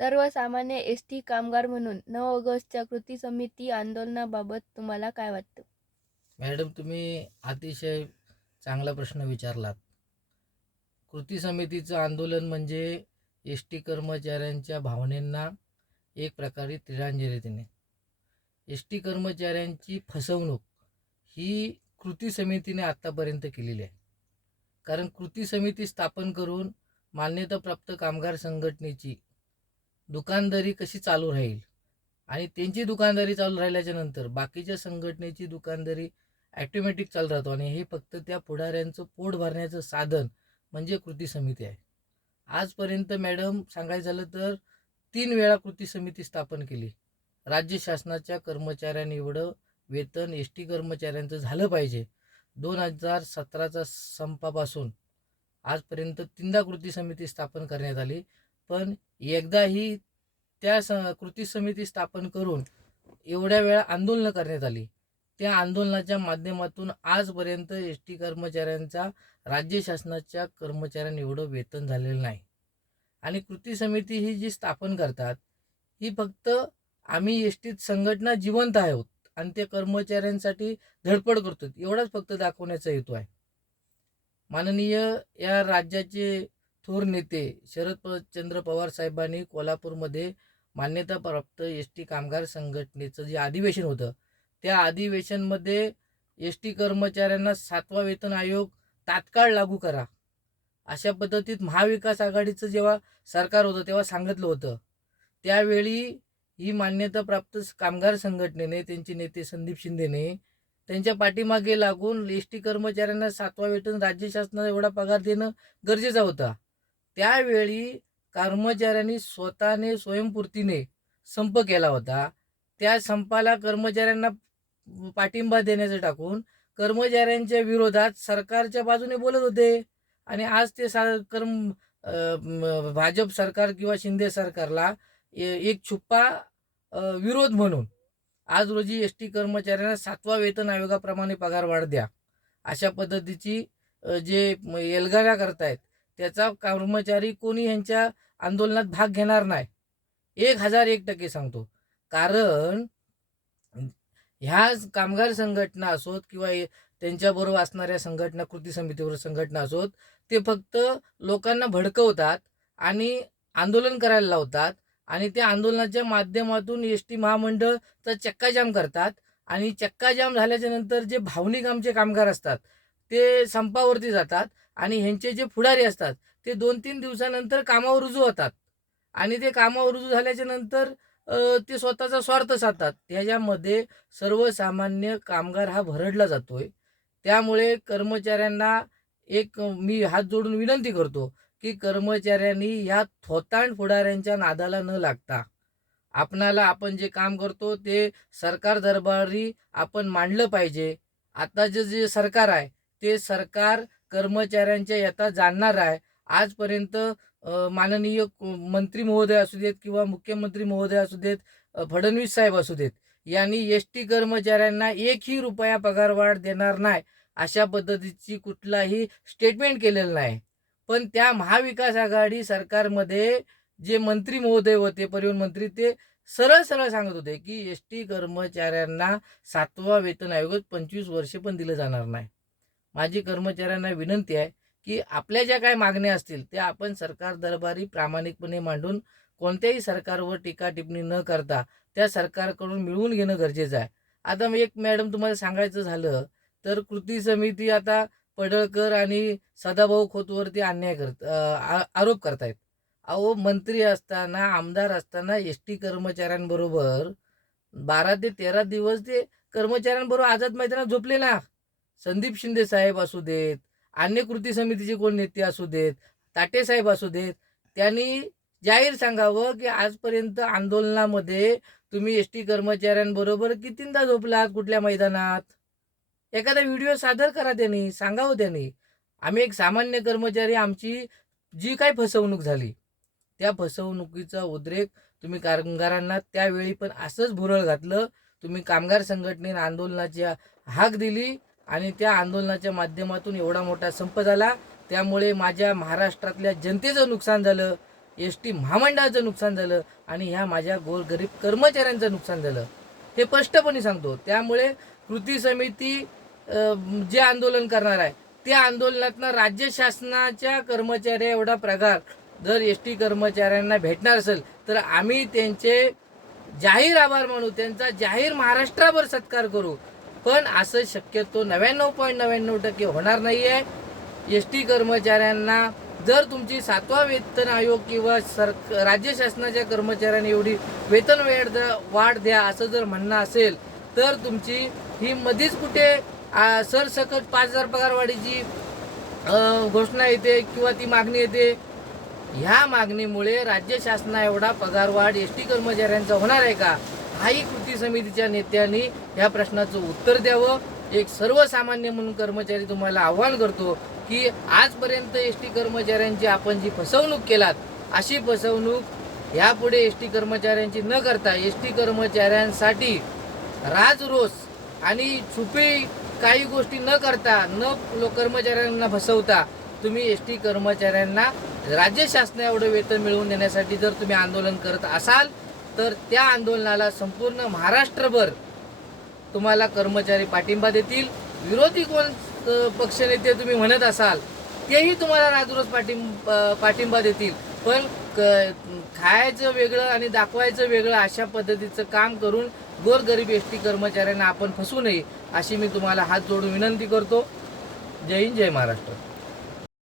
सर्वसामान्य S T कामगार म्हणून नऊ ऑगस्टच्या कृती समिती आंदोलनाबाबत तुम्हाला काय वाटतं? मॅडम तुम्ही अतिशय चांगला प्रश्न विचारलात. कृती समितीचं आंदोलन म्हणजे एस टी कर्मचाऱ्यांच्या भावनेंना एक प्रकारे तिरांजली देणे. एस टी कर्मचाऱ्यांची फसवणूक ही कृती समितीने आत्तापर्यंत केलेली आहे. कारण कृती समिती स्थापन करून मान्यताप्राप्त कामगार संघटनेची दुकानदारी कशी चालू राहील? आणि त्यांची दुकानदारी चालू राहिल्याच्या नंतर बाकीच्या संघटनेची दुकानदारी ॲटोमॅटिक चालू राहतो आणि हे फक्त त्या पुढाऱ्यांचं पोट भरण्याचं साधन म्हणजे कृती समिती आहे. आजपर्यंत मॅडम सांगायचं झालं तर तीन वेळा कृती समिती स्थापन केली. राज्य शासनाच्या कर्मचाऱ्यांनी एवढं वेतन एस टी कर्मचाऱ्यांचं झालं पाहिजे. दोन हजार सतराचा संपापासून आजपर्यंत तीनदा कृती समिती स्थापन करण्यात आली. पण एकदा ही त्या स कृती समिती स्थापन करून एवढ्या वेळा आंदोलनं करण्यात आली. त्या आंदोलनाच्या माध्यमातून आजपर्यंत एस टी कर्मचाऱ्यांचा राज्य शासनाच्या कर्मचाऱ्यांनी एवढं वेतन झालेलं नाही. आणि कृती समिती ही जी स्थापन करतात ही फक्त आम्ही एस टीत संघटना जिवंत आहोत आणि त्या कर्मचाऱ्यांसाठी धडपड करतो एवढाच फक्त दाखवण्याचा हेतू आहे. माननीय या राज्याचे थोर नेते शरद चंद्र पवार साहेबांनी कोल्हापूरमध्ये मान्यताप्राप्त एस टी कामगार संघटनेचं जे अधिवेशन होतं त्या अधिवेशनमध्ये एस टी कर्मचाऱ्यांना सातवा वेतन आयोग तात्काळ लागू करा. अशा पद्धतीत महाविकास आघाडीचं जेव्हा सरकार होतं तेव्हा सांगितलं होतं. त्यावेळी ही मान्यताप्राप्त कामगार संघटनेने त्यांचे नेते संदीप शिंदेने त्यांच्या पाठीमागे लागून एस टी कर्मचाऱ्यांना सातवा वेतन राज्य शासनाला एवढा पगार देणं गरजेचा होता. त्यावेळी कर्मचाऱ्यांनी स्वतःने स्वयंपूर्तीने संप केला होता. त्या संपाला कर्मचाऱ्यांना पाठिंबा देण्याचं टाकून कर्मचाऱ्यांच्या विरोधात सरकारच्या बाजूने बोलत होते. आणि आज ते सा कर्म भाजप सरकार किंवा शिंदे सरकारला ए- एक छुप्पा विरोध म्हणून आज रोजी एस टी कर्मचाऱ्यांना सातवा वेतन आयोगाप्रमाणे पगार वाढ द्या. अशा पद्धतीची जे म- एल्गाऱ्या करतायत त्याचा कर्मचारी कोणी यांच्या आंदोलनात भाग घेणार नाही. एक हजार एक टक्के सांगतो. कारण ह्या कामगार संघटना असोत किंवा त्यांच्याबरोबर असणाऱ्या संघटना कृती समितीवर संघटना असोत ते फक्त लोकांना भडकवतात आणि आंदोलन करायला लावतात आणि त्या आंदोलनाच्या माध्यमातून एस टी महामंडळचा चक्काजाम करतात आणि चक्काजाम झाल्याच्यानंतर जे भावनिक आमचे कामगार असतात ते संपावरती जातात आणि ह्यांचे जे पुढारी असतात ते दोन तीन दिवसानंतर कामावर रुजू होतात. आणि ते कामावर रुजू झाल्याच्यानंतर ते स्वतःचा स्वार्थ साधतात. त्याच्यामध्ये सर्वसामान्य कामगार हा भरडला जातोय. त्यामुळे कर्मचाऱ्यांना एक मी हात जोडून विनंती करतो की कर्मचाऱ्यांनी ह्या थोतांड पुढाऱ्यांच्या नादाला न लागता आपणाला आपण जे काम करतो ते सरकार दरबारी आपण मांडलं पाहिजे. आताचं जे सरकार आहे ते सरकार कर्मचाऱ्यांच्या यथा जाणणार आहे आजपर्यंत माननीय कु- मंत्री महोदय असू देत किंवा मुख्यमंत्री महोदय असू देत फडणवीस साहेब असू देत यांनी एस टी कर्मचाऱ्यांना एकही रुपया पगारवाढ देणार नाही अशा पद्धतीची कुठलाही स्टेटमेंट केलेलं नाही. पण त्या महाविकास आघाडी सरकारमध्ये जे मंत्री महोदय होते परिवहन मंत्री ते सरळ सरळ सांगत होते की एस टी कर्मचाऱ्यांना सातवा वेतन आयोग पंचवीस वर्षे पण दिलं जाणार नाही. माझी कर्मचाऱ्यांना विनंती आहे की आपल्या ज्या काय मागण्या असतील त्या आपण सरकार दरबारी प्रामाणिकपणे मांडून कोणत्याही सरकारवर टीका टिप्पणी न करता त्या सरकारकडून मिळवून घेणं गरजेचं आहे. आता मी एक मॅडम तुम्हाला सांगायचं झालं तर कृती समिती आता पडळकर आणि सदाभाऊ खोतवरती अन्याय करत आ- आरोप करतायत. अहो मंत्री असताना आमदार असताना एस टी कर्मचाऱ्यांबरोबर बारा ते तेरा दिवस ते कर्मचाऱ्यांबरोबर आझाद मैदानात झोपले ना संदीप शिंदे साहेब असू देत अन्य कृती समितीचे कोण नेते असू देत ताटे साहेब असू देत त्यांनी जाहीर सांगावं की आजपर्यंत आंदोलनामध्ये तुम्ही एस टी कर्मचाऱ्यांबरोबर कितींदा झोपलात? कुठल्या मैदानात? एखादा व्हिडिओ सादर करा त्यांनी सांगावं त्यांनी. आम्ही एक सामान्य कर्मचारी आमची जी काही फसवणूक झाली त्या फसवणुकीचा उद्रेक तुम्ही कामगारांना त्यावेळी पण असंच भुरळ घातलं. तुम्ही कामगार संघटनेनं आंदोलनाची हाक दिली. आणि त्या आंदोलनाच्या माध्यमातून एवढा मोठा संप झाला. त्यामुळे माझ्या महाराष्ट्रातल्या जनतेचं नुकसान झालं एस टी महामंडळाचं नुकसान झालं आणि ह्या माझ्या गोरगरीब कर्मचाऱ्यांचं नुकसान झालं. हे स्पष्टपणे सांगतो. त्यामुळे कृती समिती जे आंदोलन करणार आहे त्या आंदोलनातनं राज्य शासनाच्या कर्मचाऱ्या एवढा प्रकार जर एस टी कर्मचाऱ्यांना भेटणार असेल तर आम्ही त्यांचे जाहीर आभार मानू त्यांचा जाहीर महाराष्ट्राभर सत्कार करू. पण असं शक्यतो नव्याण्णव पॉईंट नव्याण्णव टक्के होणार नाही आहे एस टी कर्मचाऱ्यांना जर तुमची सातवा वेतन आयोग किंवा सर राज्य शासनाच्या कर्मचाऱ्यांनी एवढी वेतन वेळ वाढ द्या असं जर म्हणणं असेल तर तुमची ही मधीच कुठे सरसकट पाच हजार पगारवाढीची घोषणा येते किंवा ती मागणी येते ह्या मागणीमुळे राज्य शासना एवढा पगारवाढ एस टी कर्मचाऱ्यांचा होणार आहे का? हाही कृती समितीच्या नेत्यांनी या प्रश्नाचं उत्तर द्यावं. एक सर्वसामान्य म्हणून कर्मचारी तुम्हाला आव्हान करतो की आजपर्यंत एस टी कर्मचाऱ्यांची आपण जी फसवणूक केलात अशी फसवणूक यापुढे एस टी कर्मचाऱ्यांची न करता एस टी कर्मचाऱ्यांसाठी राजरोस आणि छुपे काही गोष्टी न करता न लो- कर्मचाऱ्यांना फसवता तुम्ही एस टी कर्मचाऱ्यांना राज्य शासनाएवढं वेतन मिळवून देण्यासाठी जर तुम्ही आंदोलन करत असाल तर त्या आंदोलनाला संपूर्ण महाराष्ट्रभर तुम्हाला कर्मचारी पाठिंबा देतील. विरोधी कोण पक्षनेते तुम्ही म्हणत असाल तेही तुम्हाला राजरोज पाठिंब पाठिंबा देतील. पण क- खायचं वेगळं आणि दाखवायचं वेगळं अशा पद्धतीचं काम करून गोरगरीब एस टी कर्मचाऱ्यांना आपण फसू नये अशी मी तुम्हाला हात जोडून विनंती करतो. जय हिंद जय महाराष्ट्र.